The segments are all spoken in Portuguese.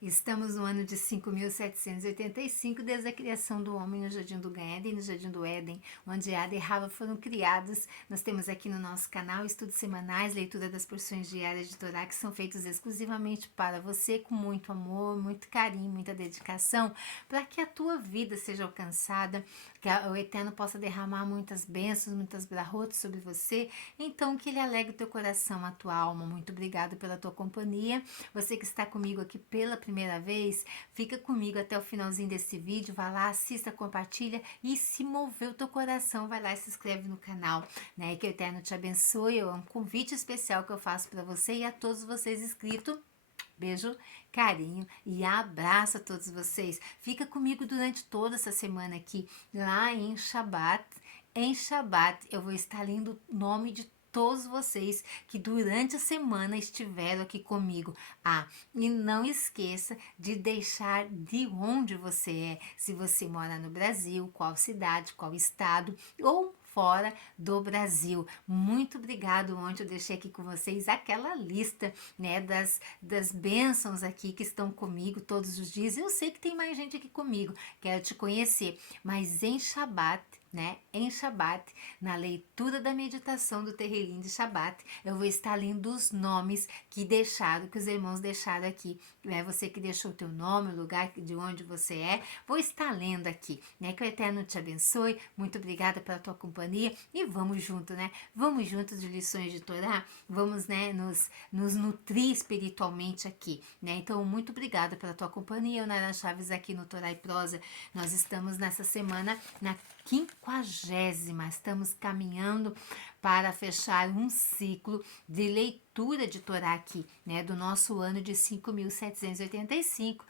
Estamos no ano de 5.785, desde a criação do homem no Jardim do Éden, no Jardim do Éden, onde Ada e Rava foram criados. Nós temos aqui no nosso canal estudos semanais, leitura das porções diárias de Torá, que são feitos exclusivamente para você, com muito amor, muito carinho, muita dedicação, para que a tua vida seja alcançada, que o Eterno possa derramar muitas bênçãos, muitas brahotas sobre você, então que Ele alegre o teu coração, a tua alma. Muito obrigado pela tua companhia. Você que está comigo aqui pela primeira vez, fica comigo até o finalzinho desse vídeo, vai lá, assista, compartilha e se mover o teu coração, vai lá e se inscreve no canal, né? Que o Eterno te abençoe. É um convite especial que eu faço para você e a todos vocês inscritos. Beijo, carinho e abraço a todos vocês. Fica comigo durante toda essa semana aqui, lá em Shabbat. Em Shabbat eu vou estar lendo o nome de todos vocês que durante a semana estiveram aqui comigo. E não esqueça de deixar de onde você é, se você mora no Brasil, qual cidade, qual estado ou fora do Brasil. Muito obrigado. Ontem eu deixei aqui com vocês aquela lista, né, das bênçãos aqui que estão comigo todos os dias. Eu sei que tem mais gente aqui comigo, quero te conhecer, mas em Shabbat, né? Em Shabbat, na leitura da meditação do Terrilim de Shabbat, eu vou estar lendo os nomes que os irmãos deixaram aqui, né? Você que deixou o teu nome, o lugar de onde você é, vou estar lendo aqui, né? Que o Eterno te abençoe. Muito obrigada pela tua companhia e vamos junto, né? Vamos juntos de lições de Torá, vamos, né, nos nutrir espiritualmente aqui, né? Então, muito obrigada pela tua companhia. Eu, Nara Chaves, aqui no Torá e Prosa. Nós estamos nessa semana na 50ª, estamos caminhando para fechar um ciclo de leitura de Torá aqui, né, do nosso ano de 5.785.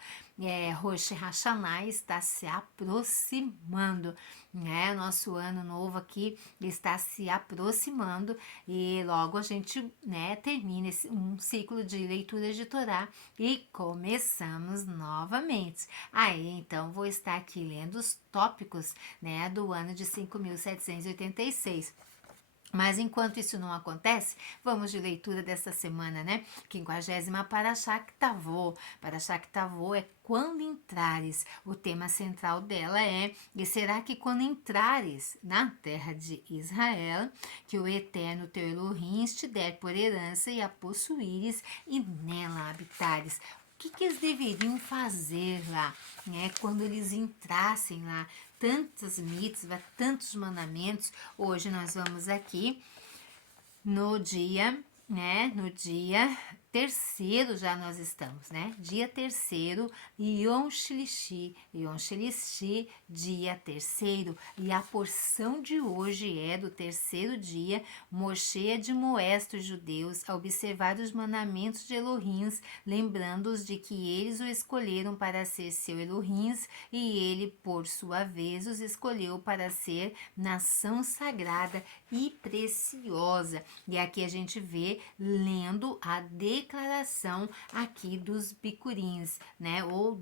Rosh Hashanah está se aproximando, né? Nosso ano novo aqui está se aproximando e logo a gente, né, termina um ciclo de leitura de Torá e começamos novamente. Aí, então, vou estar aqui lendo os tópicos, né, do ano de 5.786. Mas enquanto isso não acontece, vamos de leitura dessa semana, né? 50ª Parashá Ktavô. Parashá Ktavô é quando entrares. O tema central dela é: e será que quando entrares na terra de Israel, que o Eterno teu Elohim te der por herança e a possuíres e nela habitares? O que eles deveriam fazer lá, né? Quando eles entrassem lá, tantos mitzvah, tantos mandamentos. Hoje nós vamos aqui no dia, né? No dia terceiro já nós estamos, né? Dia terceiro, Yom Shlishi, dia terceiro. E a porção de hoje é do terceiro dia. Moshe admoesta os judeus a observar os mandamentos de Elohim, lembrando-os de que eles o escolheram para ser seu Elohim e ele, por sua vez, os escolheu para ser nação sagrada e preciosa. E aqui a gente vê lendo a declaração aqui dos bicurins, né? Ou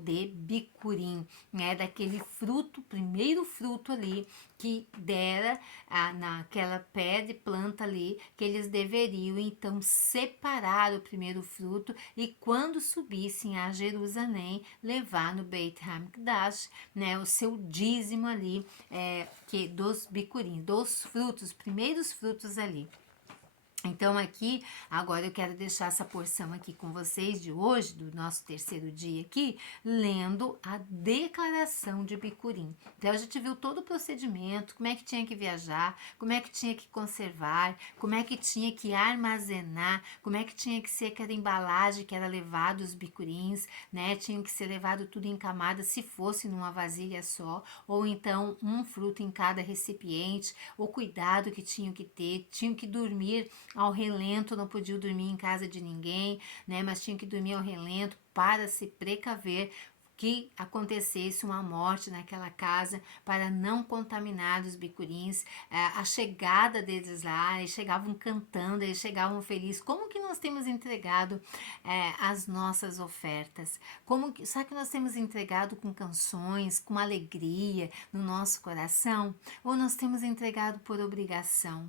de bicurim, né? Daquele fruto, primeiro fruto ali que dera naquela pé de planta ali, que eles deveriam então separar o primeiro fruto e quando subissem a Jerusalém, levar no Beit HaMikdash, né? O seu dízimo ali, que dos bicurim, dos frutos, primeiros frutos ali. Então aqui, agora eu quero deixar essa porção aqui com vocês de hoje, do nosso terceiro dia aqui, lendo a declaração de Bicurim. Então a gente viu todo o procedimento, como é que tinha que viajar, como é que tinha que conservar, como é que tinha que armazenar, como é que tinha que ser aquela embalagem que era levado os bicurins, né? Tinha que ser levado tudo em camadas, se fosse numa vasilha só, ou então um fruto em cada recipiente, o cuidado que tinham que dormir ao relento, não podiam dormir em casa de ninguém, né? Mas tinham que dormir ao relento para se precaver que acontecesse uma morte naquela casa para não contaminar os bicurins. A chegada deles lá, eles chegavam cantando, eles chegavam felizes. Como que nós temos entregado as nossas ofertas? Será que nós temos entregado com canções, com alegria no nosso coração? Ou nós temos entregado por obrigação?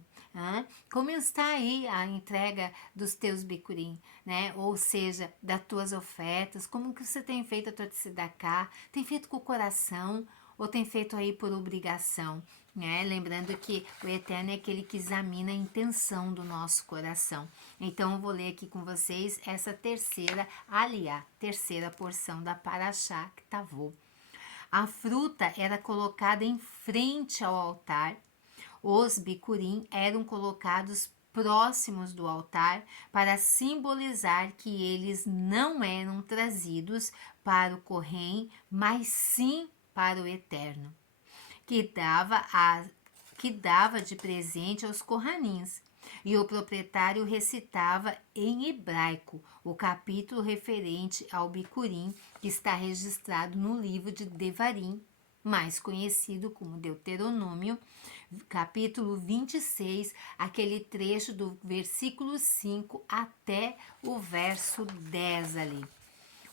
Como está aí a entrega dos teus bicurim, né? Ou seja, das tuas ofertas? Como que você tem feito a tua tzedakah? Tem feito com o coração ou tem feito aí por obrigação? Né? Lembrando que o Eterno é aquele que examina a intenção do nosso coração. Então eu vou ler aqui com vocês essa terceira aliá, terceira porção da Parashá Ktavô. A fruta era colocada em frente ao altar. Os bicurim eram colocados próximos do altar para simbolizar que eles não eram trazidos para o Corém, mas sim para o Eterno, que dava de presente aos Corranins. E o proprietário recitava em hebraico o capítulo referente ao bicurim, que está registrado no livro de Devarim, mais conhecido como Deuteronômio, capítulo 26, aquele trecho do versículo 5 até o verso 10 ali.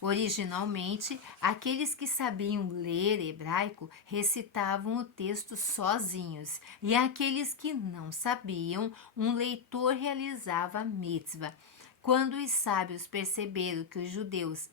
Originalmente, aqueles que sabiam ler hebraico recitavam o texto sozinhos, e aqueles que não sabiam, um leitor realizava a mitzvah. Quando os sábios perceberam que os judeus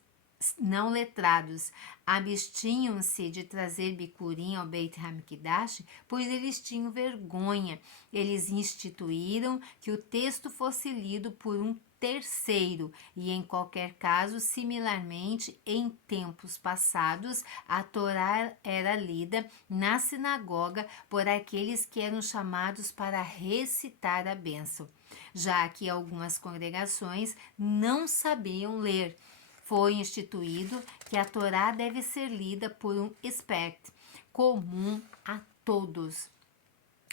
não letrados abstinham-se de trazer bicurim ao Beit HaMikdash, pois eles tinham vergonha. Eles instituíram que o texto fosse lido por um terceiro, e em qualquer caso, similarmente, em tempos passados, a Torá era lida na sinagoga por aqueles que eram chamados para recitar a bênção, já que algumas congregações não sabiam ler. Foi instituído que a Torá deve ser lida por um expert, comum a todos.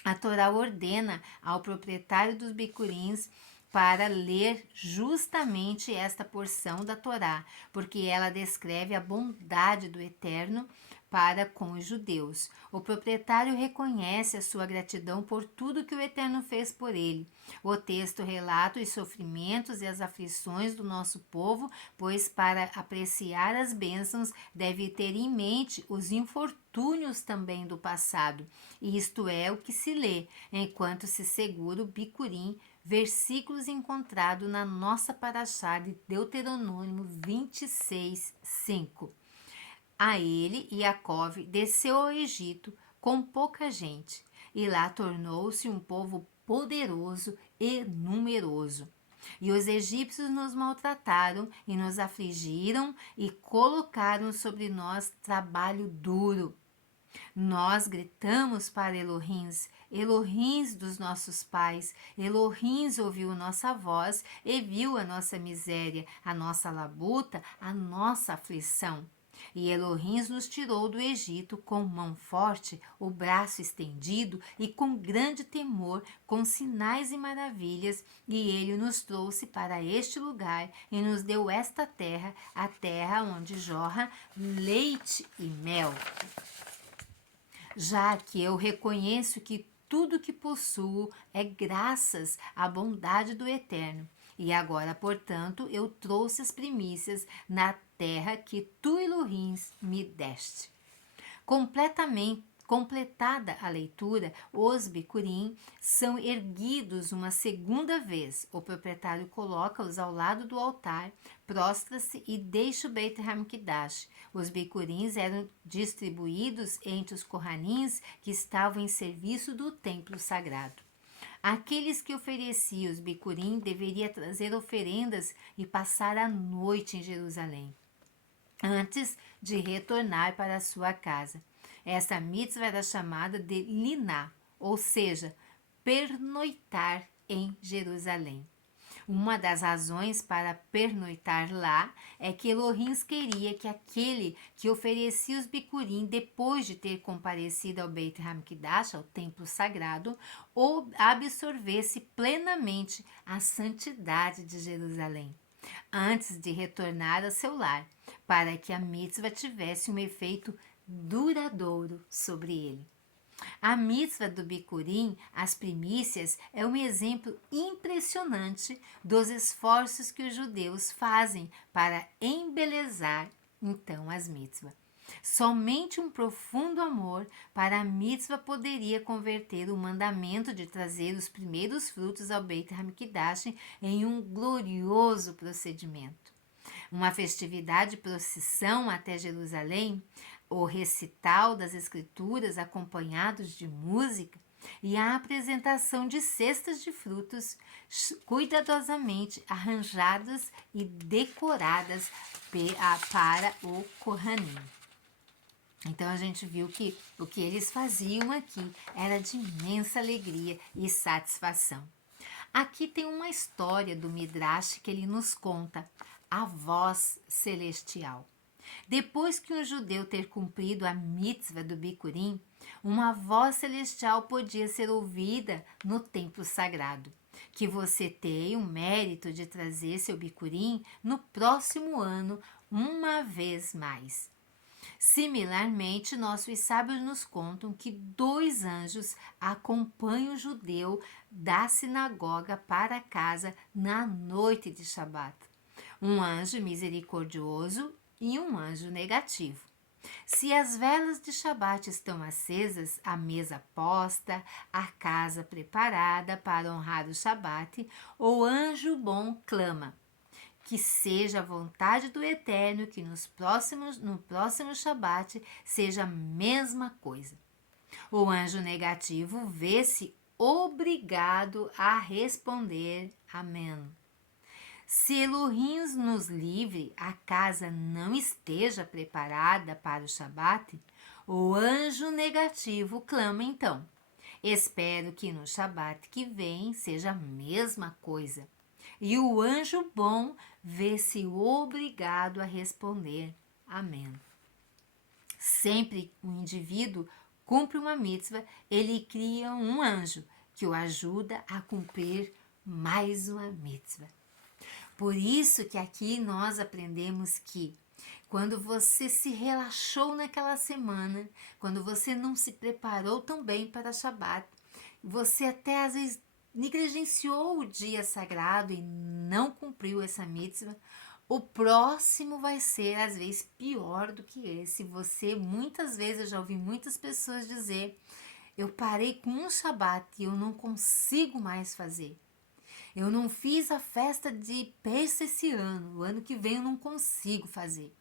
A Torá ordena ao proprietário dos bicurins para ler justamente esta porção da Torá, porque ela descreve a bondade do Eterno para com os judeus. O proprietário reconhece a sua gratidão por tudo que o Eterno fez por ele. O texto relata os sofrimentos e as aflições do nosso povo, pois para apreciar as bênçãos deve ter em mente os infortúnios também do passado. E isto é o que se lê, enquanto se segura o bicurim, versículos encontrados na nossa Parashá de Deuteronômio 26, 5. A ele, Jacó desceu ao Egito com pouca gente, e lá tornou-se um povo poderoso e numeroso. E os egípcios nos maltrataram e nos afligiram e colocaram sobre nós trabalho duro. Nós gritamos para Elohims, Elohims dos nossos pais. Elohims ouviu nossa voz e viu a nossa miséria, a nossa labuta, a nossa aflição. E Elohims nos tirou do Egito com mão forte, o braço estendido e com grande temor, com sinais e maravilhas, e ele nos trouxe para este lugar e nos deu esta terra, a terra onde jorra leite e mel. Já que eu reconheço que tudo que possuo é graças à bondade do Eterno. E agora, portanto, eu trouxe as primícias na terra que tu, Elohim, me deste. Completada a leitura, os bicurim são erguidos uma segunda vez. O proprietário coloca-os ao lado do altar, prostra-se e deixa o Beit HaMikdash. Os bicurins eram distribuídos entre os corranins que estavam em serviço do templo sagrado. Aqueles que ofereciam os bicurim deveriam trazer oferendas e passar a noite em Jerusalém, antes de retornar para a sua casa. Essa mitzvah era chamada de liná, ou seja, pernoitar em Jerusalém. Uma das razões para pernoitar lá é que Elohim queria que aquele que oferecia os bicurim depois de ter comparecido ao Beit HaMikdash, ao templo sagrado, ou absorvesse plenamente a santidade de Jerusalém. antes de retornar ao seu lar, para que a mitzvah tivesse um efeito duradouro sobre ele. A mitzvah do Bikurim, as primícias, é um exemplo impressionante dos esforços que os judeus fazem para embelezar então as mitzvah. Somente um profundo amor para a mitzvah poderia converter o mandamento de trazer os primeiros frutos ao Beit HaMikdash em um glorioso procedimento. Uma festividade procissão até Jerusalém, o recital das escrituras acompanhados de música e a apresentação de cestas de frutos cuidadosamente arranjadas e decoradas para o Kohanim. Então a gente viu que o que eles faziam aqui era de imensa alegria e satisfação. Aqui tem uma história do Midrash que ele nos conta, a voz celestial. Depois que um judeu ter cumprido a mitzvah do Bikurim, uma voz celestial podia ser ouvida no templo sagrado. Que você tenha o mérito de trazer seu Bikurim no próximo ano uma vez mais. Similarmente, nossos sábios nos contam que 2 anjos acompanham o judeu da sinagoga para casa na noite de Shabat. Um anjo misericordioso e um anjo negativo. Se as velas de Shabat estão acesas, a mesa posta, a casa preparada para honrar o Shabat, o anjo bom clama: que seja a vontade do Eterno que no próximo Shabat seja a mesma coisa. O anjo negativo vê-se obrigado a responder amém. Se Elohim nos livre, a casa não esteja preparada para o Shabat, o anjo negativo clama então: espero que no Shabat que vem seja a mesma coisa. E o anjo bom vê-se obrigado a responder amém. Sempre o indivíduo cumpre uma mitzvah, ele cria um anjo que o ajuda a cumprir mais uma mitzvah. Por isso que aqui nós aprendemos que quando você se relaxou naquela semana, quando você não se preparou tão bem para Shabat, você até às vezes negligenciou o dia sagrado e não cumpriu essa mitzvah, o próximo vai ser às vezes pior do que esse. Você, muitas vezes, eu já ouvi muitas pessoas dizer: eu parei com um Shabat e eu não consigo mais fazer. Eu não fiz a festa de Peixe esse ano, o ano que vem eu não consigo fazer.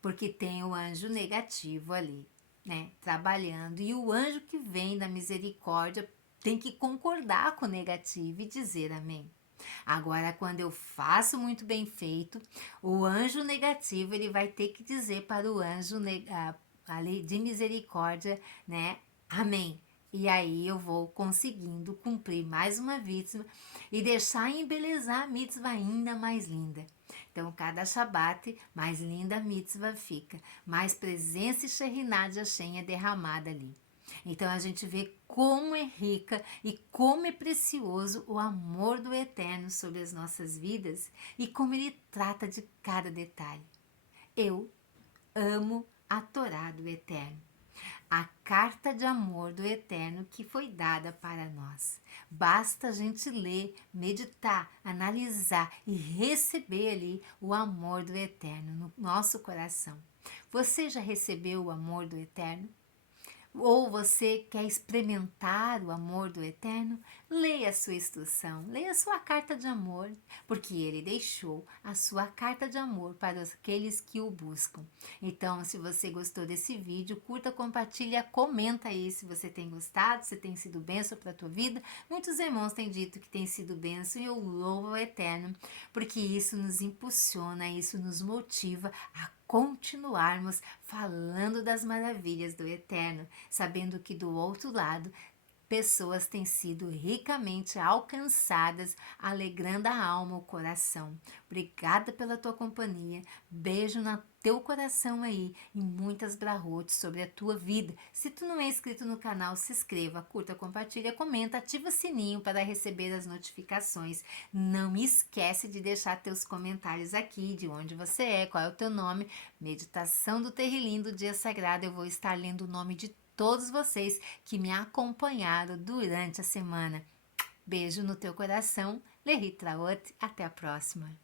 Porque tem o anjo negativo ali, né, trabalhando. E o anjo que vem da misericórdia tem que concordar com o negativo e dizer amém. Agora, quando eu faço muito bem feito, o anjo negativo ele vai ter que dizer para o anjo ali de misericórdia, né, amém. E aí eu vou conseguindo cumprir mais uma mitzvah e deixar embelezar a mitzvah ainda mais linda. Então, cada Shabat, mais linda a mitzvah fica, mais presença e Shekhinah de Hashem é derramada ali. Então, a gente vê como é rica e como é precioso o amor do Eterno sobre as nossas vidas e como Ele trata de cada detalhe. Eu amo a Torá do Eterno, a carta de amor do Eterno que foi dada para nós. Basta a gente ler, meditar, analisar e receber ali o amor do Eterno no nosso coração. Você já recebeu o amor do Eterno? Ou você quer experimentar o amor do Eterno? Leia a sua instrução, leia a sua carta de amor, porque Ele deixou a sua carta de amor para aqueles que o buscam. Então, se você gostou desse vídeo, curta, compartilha, comenta aí se você tem gostado, se tem sido bênção para a tua vida. Muitos irmãos têm dito que tem sido bênção e eu louvo o Eterno, porque isso nos impulsiona, isso nos motiva a continuarmos falando das maravilhas do Eterno, sabendo que do outro lado pessoas têm sido ricamente alcançadas, alegrando a alma, o coração. Obrigada pela tua companhia. Beijo no teu coração aí e muitas brahutes sobre a tua vida. Se tu não é inscrito no canal, se inscreva, curta, compartilha, comenta, ativa o sininho para receber as notificações. Não me esquece de deixar teus comentários aqui, de onde você é, qual é o teu nome. Meditação do Terrilim do Dia Sagrado. Eu vou estar lendo o nome de todos vocês que me acompanharam durante a semana. Beijo no teu coração. Lehi Traot. Até a próxima.